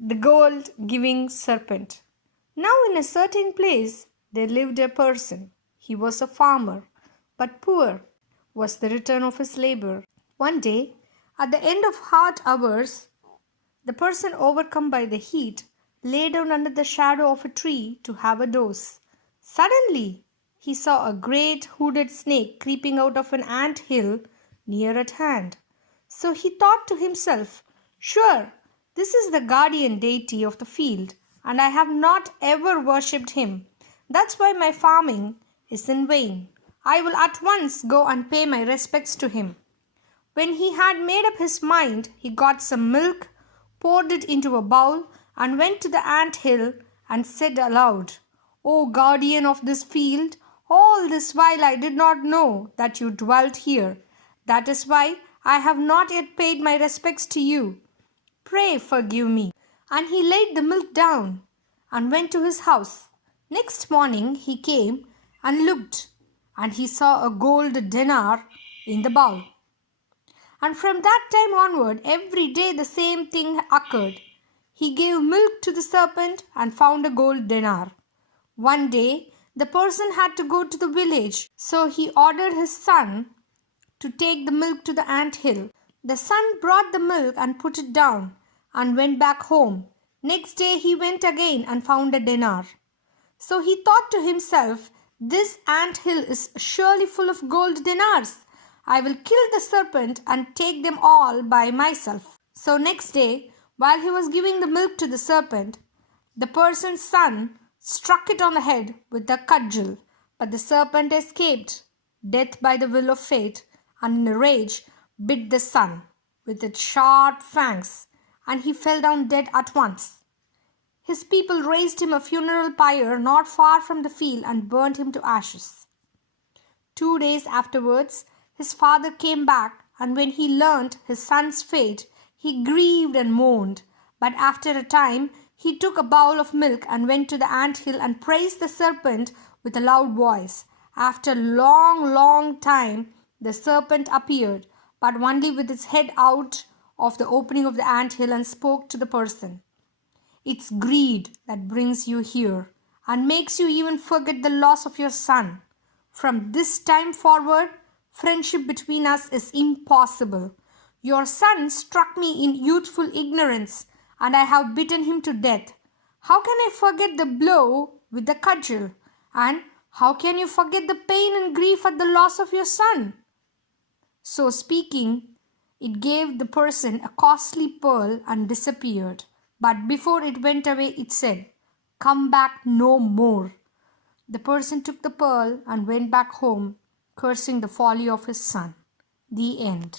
The gold-giving serpent. Now in a certain place there lived a person. He was a farmer, but poor was the return of his labor. One day, at the end of hard hours, the person overcome by the heat lay down under the shadow of a tree to have a doze. Suddenly, he saw a great hooded snake creeping out of an ant hill near at hand. So he thought to himself, "Sure, this is the guardian deity of the field, and I have not ever worshipped him. That's why my farming is in vain. I will at once go and pay my respects to him." When he had made up his mind, he got some milk, poured it into a bowl, and went to the ant hill and said aloud, "O guardian of this field, all this while I did not know that you dwelt here. That is why I have not yet paid my respects to you. Pray forgive me." And he laid the milk down and went to his house. Next morning he came and looked, and he saw a gold dinar in the bowl. And from that time onward, every day the same thing occurred. He gave milk to the serpent and found a gold dinar. One day, the person had to go to the village, so he ordered his son to take the milk to the ant hill. The son brought the milk and put it down and went back home. Next day he went again and found a dinar. So he thought to himself, "This ant hill is surely full of gold dinars. I will kill the serpent and take them all by myself." So next day, while he was giving the milk to the serpent, the person's son struck it on the head with a cudgel. But the serpent escaped death by the will of fate, and in a rage bit the son with its sharp fangs, and he fell down dead at once. His people raised him a funeral pyre not far from the field and burned him to ashes. 2 days afterwards, his father came back, and when he learnt his son's fate, he grieved and mourned. But after a time, he took a bowl of milk and went to the ant hill and praised the serpent with a loud voice. After a long time, the serpent appeared, but only with its head out of the opening of the ant hill, and spoke to the person. "It's greed that brings you here and makes you even forget the loss of your son. From this time forward, friendship between us is impossible. Your son struck me in youthful ignorance, and I have beaten him to death. How can I forget the blow with the cudgel? And how can you forget the pain and grief at the loss of your son?" So speaking, it gave the person a costly pearl and disappeared. But before it went away, it said, "Come back no more." The person took the pearl and went back home, cursing the folly of his son. The end.